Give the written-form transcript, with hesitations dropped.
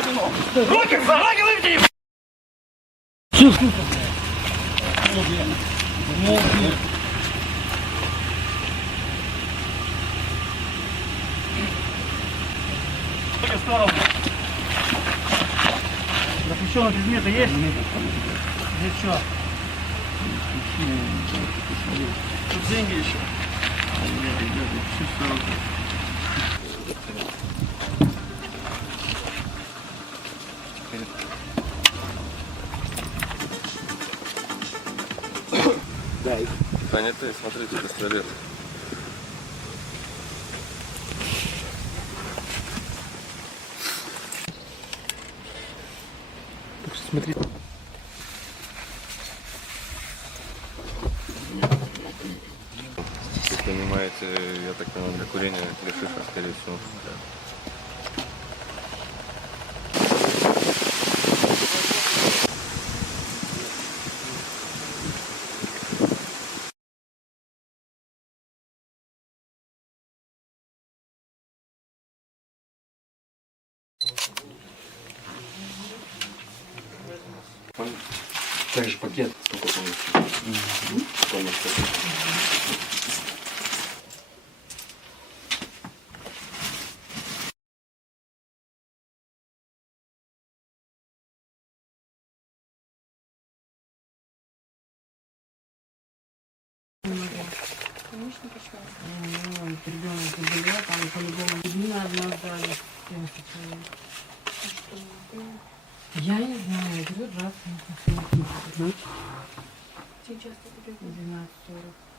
Руки выведите! В сторону. Запрещенные предметы есть? Здесь что? Тут деньги еще. Дай. Понятые, смотрите, пистолет. Так что смотри. Вы понимаете, я так понимаю, для курения для шифра, скорее всего. Да. Также пакет. Сколько полностью? Конечно, почему? Ну, ребенок заболел, там по-любому людьми одна сдали. Я не знаю, я говорю, 20 минут. Сейчас это 12:40.